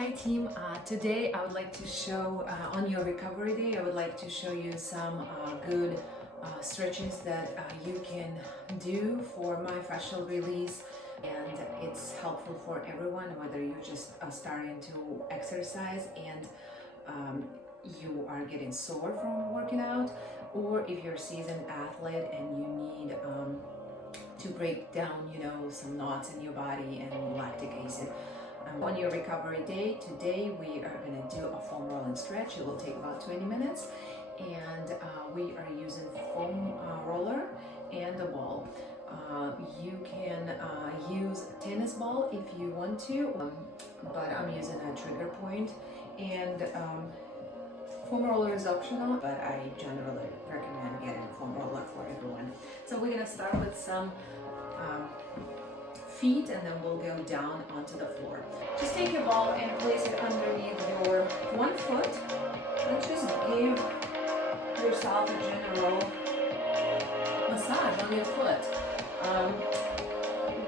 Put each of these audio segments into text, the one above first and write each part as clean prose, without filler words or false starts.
Hi team, today I would like to show, on your recovery day, I would like to show you some good stretches that you can do for myofascial release, and it's helpful for everyone, whether you're just starting to exercise and you are getting sore from working out, or if you're a seasoned athlete and you need to break down, some knots in your body and lactic acid. On your recovery day, today we are going to do a foam rolling stretch. It will take about 20 minutes, and we are using foam roller and a ball. You can use tennis ball if you want to, but I'm using a trigger point, and foam roller is optional, but I generally recommend getting a foam roller for everyone. So we're going to start with some feet, and then we'll go down onto the floor. Just take your ball and place it underneath your one foot, and just give yourself a general massage on your foot.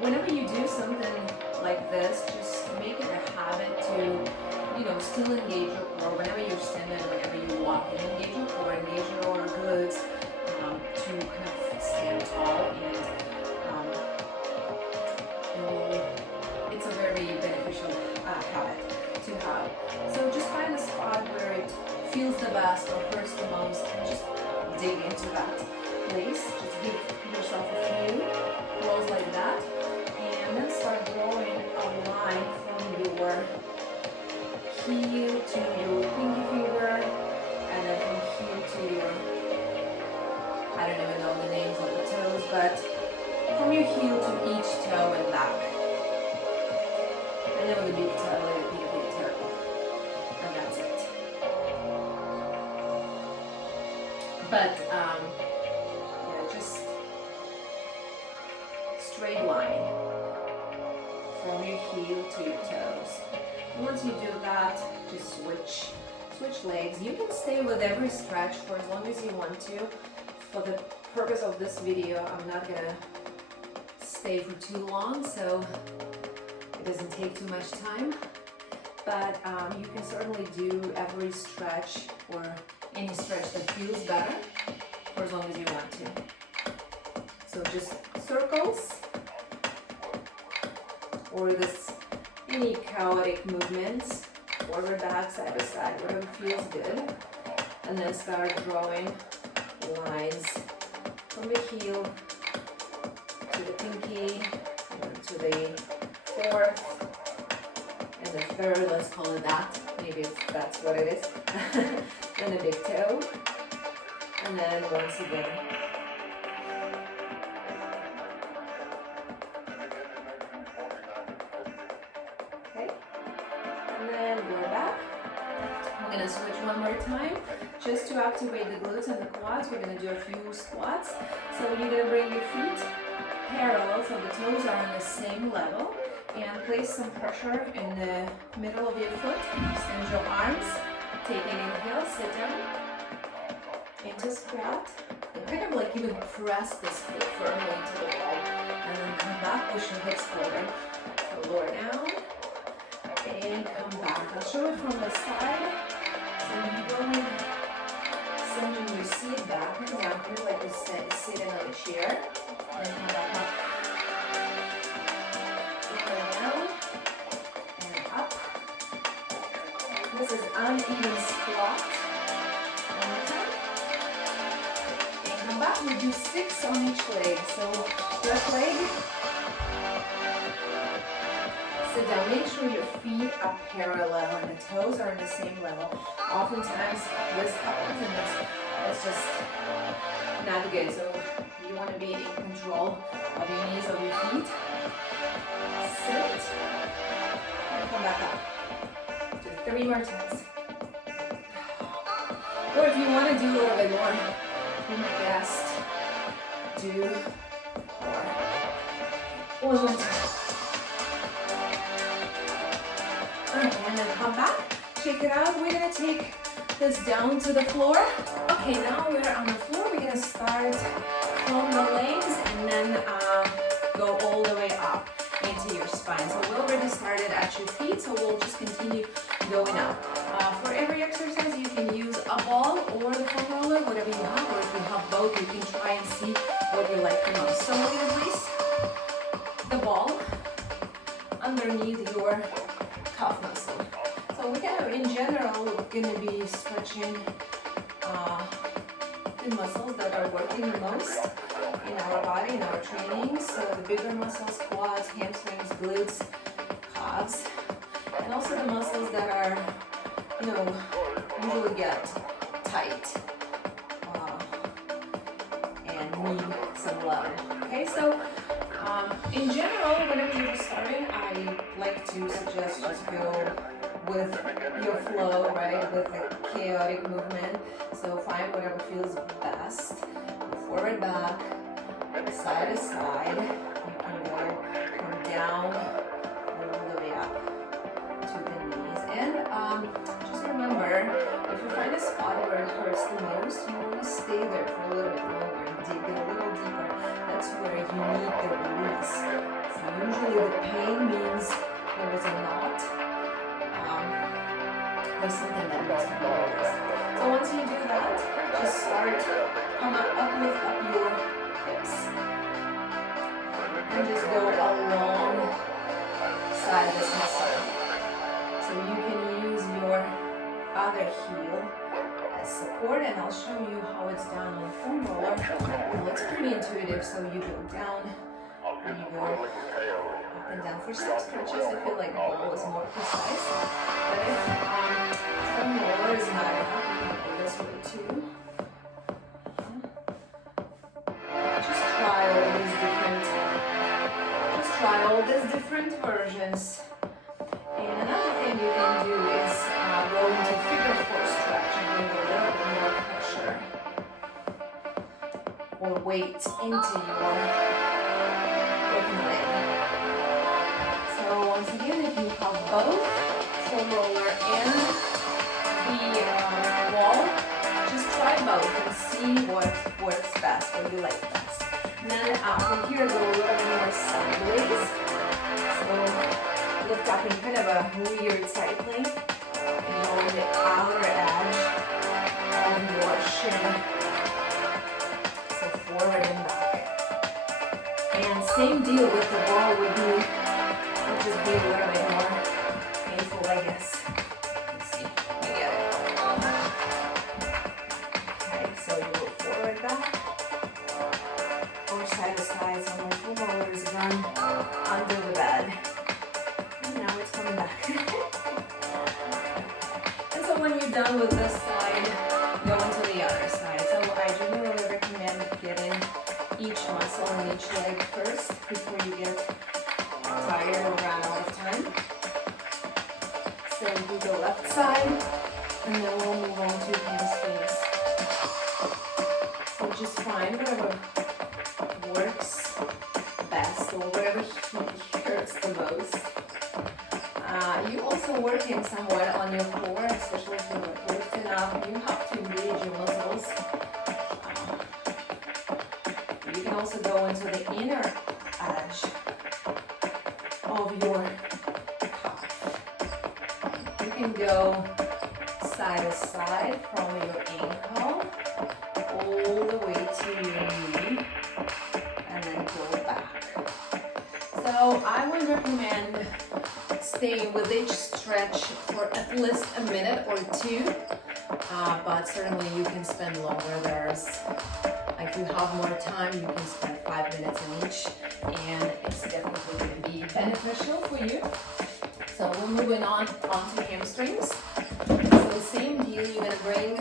Whenever you do something like this, just make it a habit to, still engage your core. Whenever you're standing, whenever you walk, and engage your core, engage your glutes, to kind of stand tall, and it's a very beneficial habit to have. So just find a spot where it feels the best or hurts the most, and just dig into that place. Just give yourself a few rolls like that, and then start drawing a line from your heel to your pinky finger, and then from here to your, I don't even know the names of the toes, but from your heel to each toe and back. And then with the big toe and the pinky toe. And that's it. But, just straight line from your heel to your toes. And once you do that, just switch legs. You can stay with every stretch for as long as you want to. For the purpose of this video, I'm not gonna stay for too long, so it doesn't take too much time, but you can certainly do every stretch or any stretch that feels better for as long as you want to. So just circles, or any chaotic movements, forward, back, side by side, whatever feels good, and then start drawing lines from the heel to the pinky, and to the fourth, and the third, let's call it that, maybe that's what it is, then a big toe, and then once again. Okay, and then go back. We're going to switch one more time, just to activate the glutes and the quads. We're going to do a few squats. So you're going to bring your feet parallel, so the toes are on the same level, and place some pressure in the middle of your foot. Extend your arms, take an inhale, sit down, into squat, and kind of like even press this foot firmly into the wall, and then come back, push your hips forward. So lower down, and come back. I'll show it from the side. So you're going, sending your seat back and down here like you're sitting on a chair. And then come back up. Down and up. This is uneven squat. One more time. And come back. We do 6 on each leg. So left leg. Sit down. Make sure your feet are parallel and the toes are on the same level. Oftentimes this happens, and that's just not good. So you want to be in control of your knees, of your feet. Sit and come back up. Do 3 more times. Or if you want to do a little bit more, be my guest. Do 4. One more time. And then come back, check it out. We're gonna take this down to the floor. Okay, now we're on the floor. We're gonna start from the legs and then go all the way up into your spine. So we already started at touch your feet, so we'll just continue going up. For every exercise, you can use a ball or the foam roller, whatever you have, or if you have both, you can try and see what you like the most. So we're going to place the ball underneath your calf muscle. So we kind of, in general, we're going to be stretching the muscles that are working the most in our body, in our training. So the bigger muscles, quads, hamstrings, glutes, calves, and also the muscles that are, usually get tight and need some love. Okay, so in general, whenever you're just starting, I like to suggest just go with your flow, right, with the chaotic movement. So find whatever feels best. Forward, back, side to side. You can go from down all the way up to the knees. And just remember, if you find a spot where it hurts the most, you want to stay there for a little bit longer, dig a little deeper. That's where you need the release. So usually the pain means there is a knot. There's something that needs to be released. So once you do that, just start, uplift up your hips. And just go along side of this muscle. So you can use your other heel as support, and I'll show you how it's done on the foam roller. Well, it's pretty intuitive, so you go down and you go up and down. For some stretches, I feel like ball is more precise, but if foam roller is not enough, you can go this way too. Just try all these different versions. And another thing you can do is go into figure four stretch and bring a little bit more pressure or weight into your working leg. So once again, if you have both foam roller and the wall, just try both and see what works best, what you like best. And then from here, go a little bit more sideways. So lift up in kind of a weird side plank and go on the outer edge of your shin. So forward and back. And same deal with the ball would just be a little bit more painful, I guess. Let's see, you get it. Okay, so you go forward, back, or side to side. So my foam rollers run under the bed. Now it's coming back. And so when you're done with this side, go into the other side. So I generally recommend getting each muscle in each leg first before you get tired or run out of time. So we go left side, and then we'll move on to hamstrings. So just find whatever works best or whatever hurts the most. You also working somewhat on your core, especially if you're lifting up. You have to engage your muscles. You can also go into the inner edge of your calf. You can go side to side from your ankle all the way to your knee and then go back. So I would recommend staying with each stretch for at least a minute or two, but certainly you can spend longer. If you have more time, you can spend 5 minutes in each, and it's definitely going to be beneficial for you. So we're moving on onto hamstrings. So same deal, you're going to bring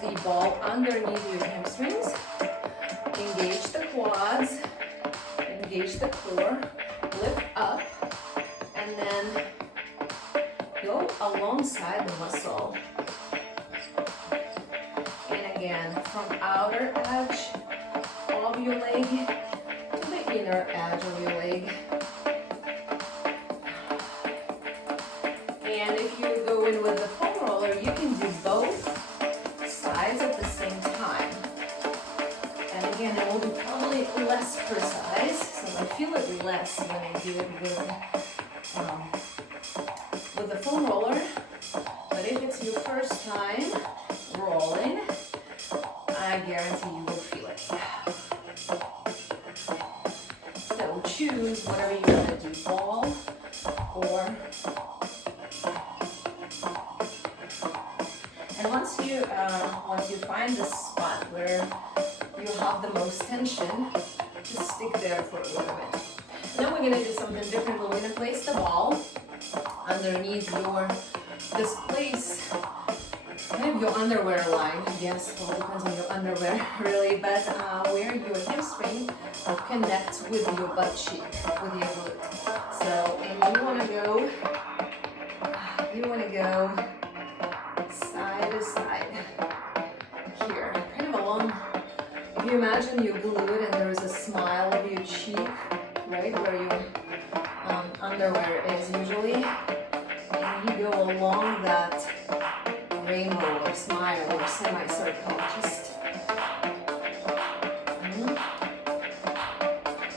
the ball underneath your hamstrings, engage the quads, engage the core, lift up, and then go alongside the muscle. And again, from outer edge of your leg to the inner edge of your leg. And if you go in with the foam roller, you can do both sides at the same time. And again, it will be probably less precise, so I feel it less when I do it with um, with the foam roller, but if it's your first time rolling, I guarantee you will feel it. So choose whatever you want to do, ball or. And once you find the spot where you have the most tension, just stick there for a little bit. Now we're gonna do something different. We're gonna place the ball underneath this place, kind of your underwear line. Yes, well, it depends on your underwear, really, but where your hamstring connects with your butt cheek, with your glute. So, and you wanna go side to side here, kind of along. If you imagine your glute and there's a smile of your cheek, right, where your underwear is usually, and you go along that rainbow or smile or semicircle, just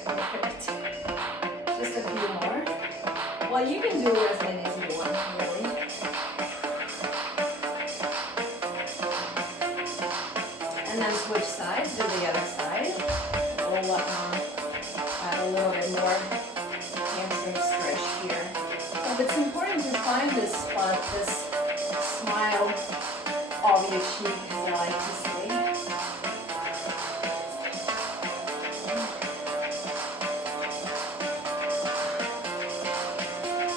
perfect. Just a few more. Well, you can do as many as you want, really. And then switch sides, do the other side. We'll add a little bit more hamstring stretch here. But it's important to find this spot, this smile of your cheek, as I like to say.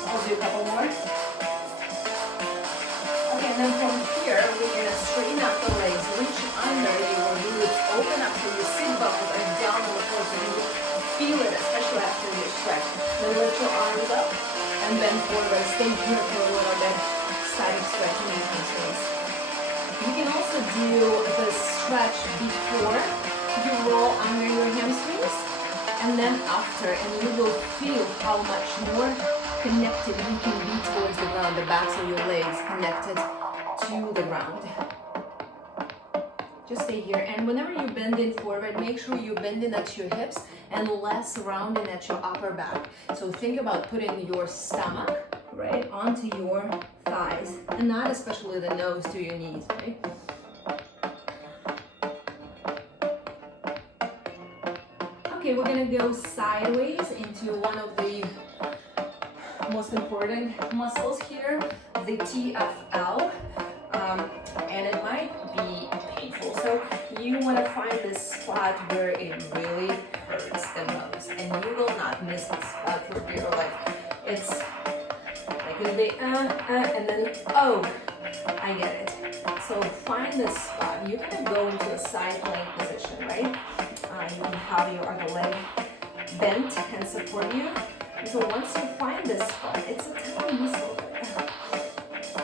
I'll do a couple more. Okay, and then from here, we're going to straighten out the legs, reach under your glutes, open up so your sit bones are down on the floor so you feel it, especially after your stretch. Then lift your arms up and bend forward. Stay here for a little bit. Side stretching your hamstrings. You can also do the stretch before you roll under your hamstrings and then after, and you will feel how much more connected you can be towards the ground, the backs of your legs connected to the ground. Just stay here, and whenever you bend in forward, make sure you bend in at your hips and less rounding at your upper back. So think about putting your stomach right onto your thighs, and not especially the nose to your knees, right? Okay, we're gonna go sideways into one of the most important muscles here, the TFL, and it might be painful. So you want to find this spot where it really hurts the most, and you will not miss this spot for dear life. It's like it'll be and then I get it. So find this spot. You're gonna go into a side plank position, right? You have your other leg bent and support you. So once you find this spot, it's a tiny muscle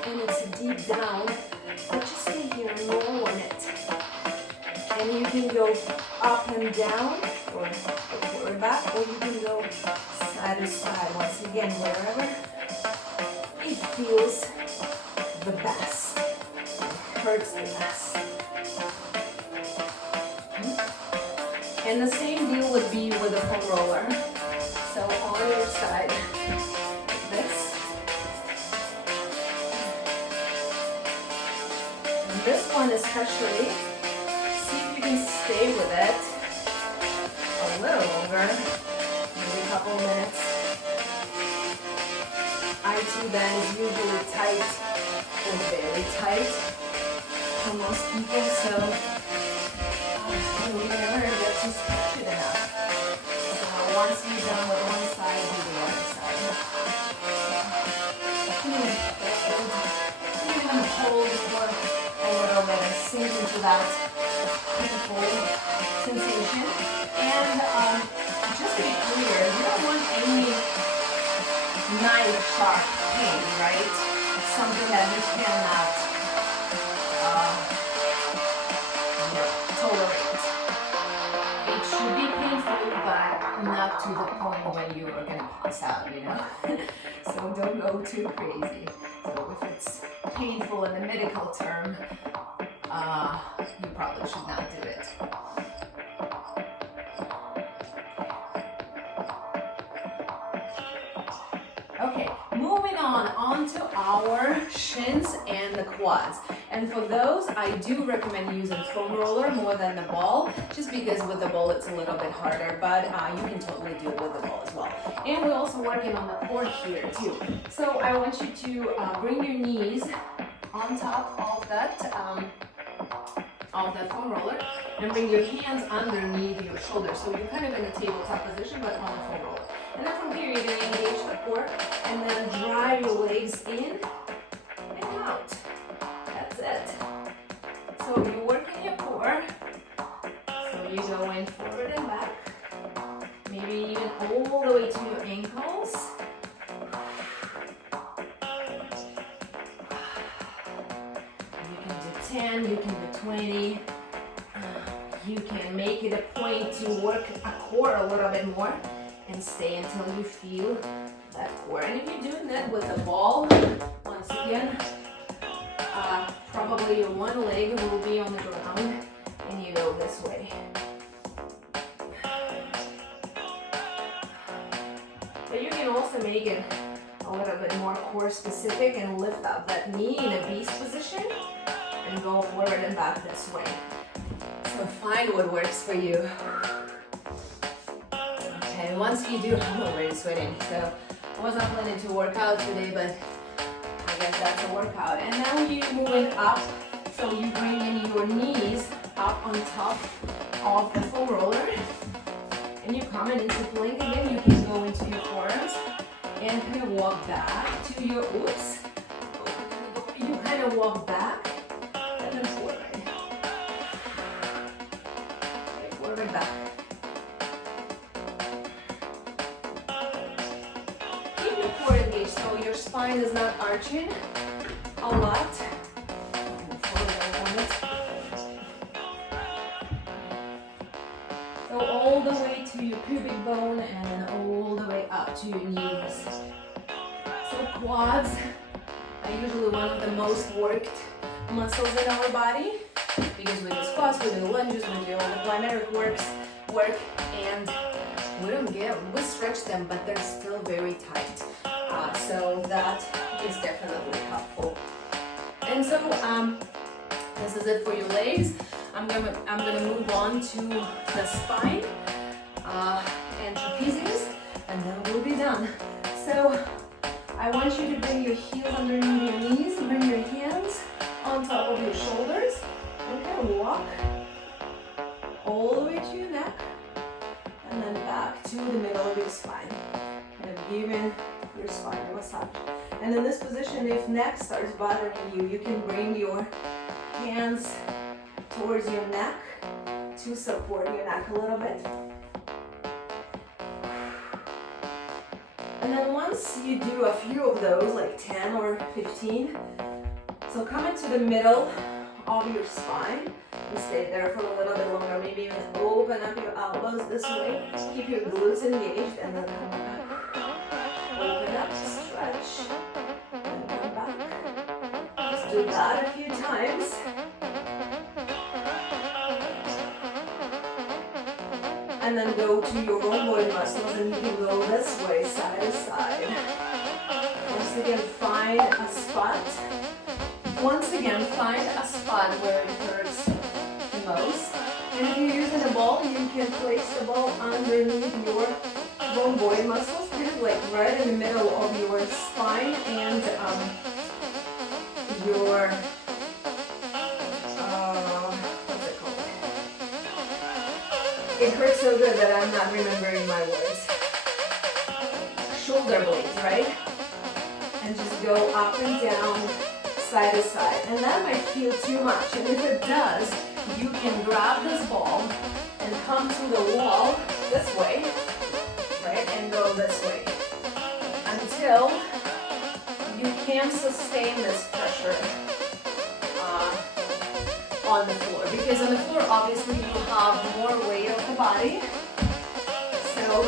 and it's deep down, but just stay here and roll on it. And you can go up and down, or forward back, or you can go side to side. Once again, wherever it feels the best, it hurts the best. And the same deal would be with a foam roller. So on your side, like this. And this one especially, see if you can stay with it a little longer, maybe a couple minutes. IT band is usually tight or very tight for most people, so we never get to stretch it enough. So once you're done with one side, do the other side. You can hold for a little bit and sink into that beautiful sensation. And just to be clear, you don't want any knife sharp pain, right? It's something that you cannot tolerate. It should be painful, but not to the point when you are gonna pass out, you know? So don't go too crazy. So if it's painful in the medical term, you probably should not do it. Okay, on onto our shins and the quads. And for those, I do recommend using foam roller more than the ball, just because with the ball it's a little bit harder, but you can totally do it with the ball as well. And we're also working on the core here too. So I want you to bring your knees on top of that foam roller and bring your hands underneath your shoulders. So you're kind of in a tabletop position, but on the foam roller. And then from here, you're going to engage the core and then drive your legs in and out. That's it. So you're working your core. So you go in forward and back. Maybe even all the way to your ankles. You can do 10, you can do 20. You can make it a point to work a core a little bit more and stay until you feel that core. And if you're doing that with a ball, once again, probably your one leg will be on the ground and you go this way. But you can also make it a little bit more core specific and lift up that knee in a beast position and go forward and back this way. So find what works for you. Okay, once you do, I'm already sweating, so I was not planning to work out today, but I guess that's a workout. And now you're moving up, so you bring in your knees up on top of the foam roller, and you come into plank again. You can go into your forearms and kind of walk back to your oops. You kind of walk back and then forward. Okay, forward back. Keep your core engaged so your spine is not arching a lot. So all the way to your pubic bone and then all the way up to your knees. So quads are usually one of the most worked muscles in our body because we do squats, we do lunges, we do all the plyometric work, and we stretch them, but they're still very tight. So that is definitely helpful. And so this is it for your legs. I'm gonna move on to the spine and trapezius, and then we'll be done. So I want you to bring your heels underneath your knees, bring your hands on top of your shoulders, and kind of walk all the way to your neck, and then back to the middle of your spine. Kind of giving your spine a massage. And in this position, if neck starts bothering you, you can bring your hands towards your neck to support your neck a little bit. And then once you do a few of those, like 10 or 15, so come into the middle of your spine and stay there for a little bit longer. Maybe even open up your elbows this way. Keep your glutes engaged and then come back. Open up, stretch, and come back. Just do that a few times. And then go to your rhomboid muscles and you can go this way, side to side. Once again, find a spot. Once again, find a spot where it hurts the most. And if you're using a ball, you can place the ball underneath your rhomboid muscles, kind of like right in the middle of your spine and your it hurts so good that I'm not remembering my words. Shoulder blades, right? And just go up and down, side to side. And that might feel too much. And if it does, you can grab this ball and come to the wall this way, right? And go this way until you can sustain this pressure on the floor, because on the floor obviously you have more weight of the body. So,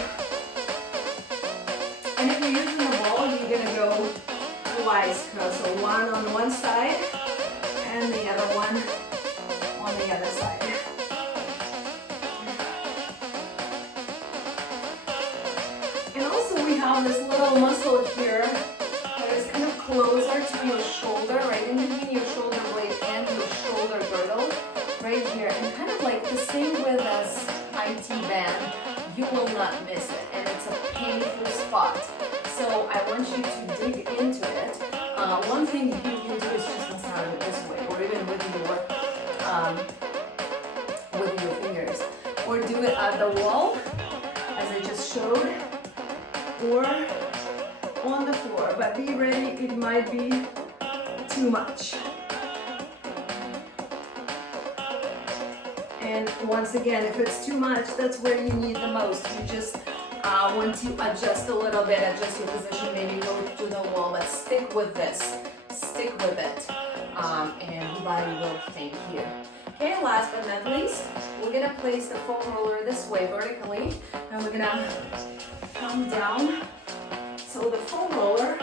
and if you're using the ball, you're gonna go twice. So one on one side and the other one on the other side. And also we have this little muscle here that is kind of to your shoulder, right in between your shoulder blade and your shoulder girdle, right here, and kind of like the same with this IT band, you will not miss it, and it's a painful spot. So I want you to dig into it. One thing you can do is just massage it this way, or even with your fingers, or do it at the wall, as I just showed, or on the floor. But be ready, it might be too much. And once again, if it's too much, that's where you need the most. You just want to adjust a little bit, adjust your position, maybe go to the wall, but stick with this. Stick with it, and your body will thank you. Okay, last but not least, we're gonna place the foam roller this way vertically, and we're gonna come down. So the foam roller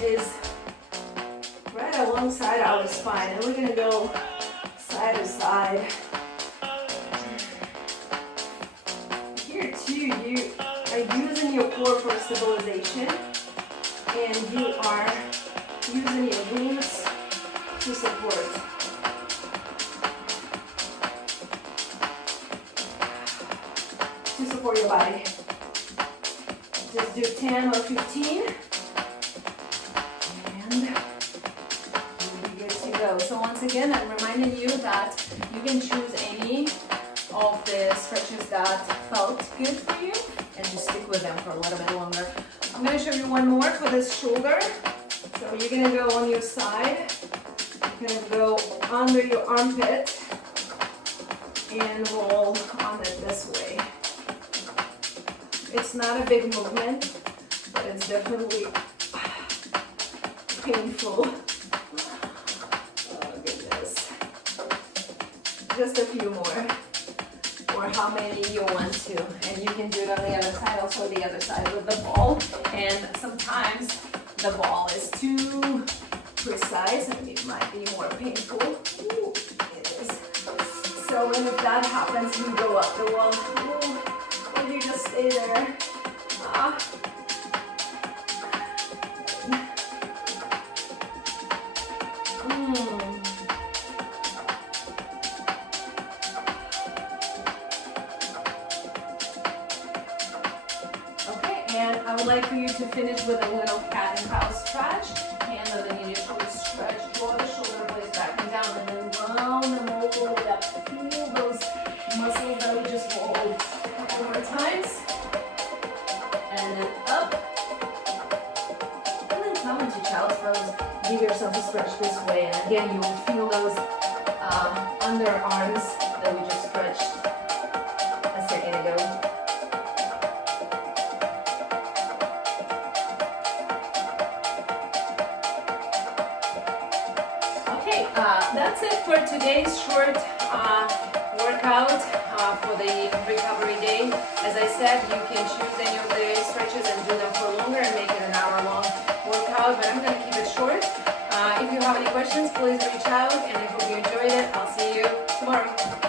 is right alongside our spine, and we're gonna go side to side. Here too, you are using your core for stabilization, and you are using your glutes to support. To support your body. Just do 10 or 15. And you'll be good to go. So once again, I'm reminding you that you can choose any of the stretches that felt good for you and just stick with them for a little bit longer. I'm going to show you one more for this shoulder. So you're going to go on your side. You're going to go under your armpit and roll on it this way. It's not a big movement, but it's definitely painful. Oh goodness. Just a few more, or how many you want to. And you can do it on the other side, also the other side with the ball. And sometimes the ball is too precise and it might be more painful. Ooh, it is. So when that happens, you go up the wall. Ooh. You just stay there. Okay, and I would like for you to finish with a little cat and cow stretch. Hands on the knee, stretch, draw the shoulder blades back and down, and then round them all the way up. Feel those muscles that we just rolled. More times, and then up, and then come into child's pose. Give yourself a stretch this way, and again you will feel those underarms that we just stretched a second ago. Okay, that's it for today's short workout for the recovery day. As I said, you can choose any of the stretches and do them for longer and make it an hour-long workout, but I'm going to keep it short. If you have any questions, please reach out.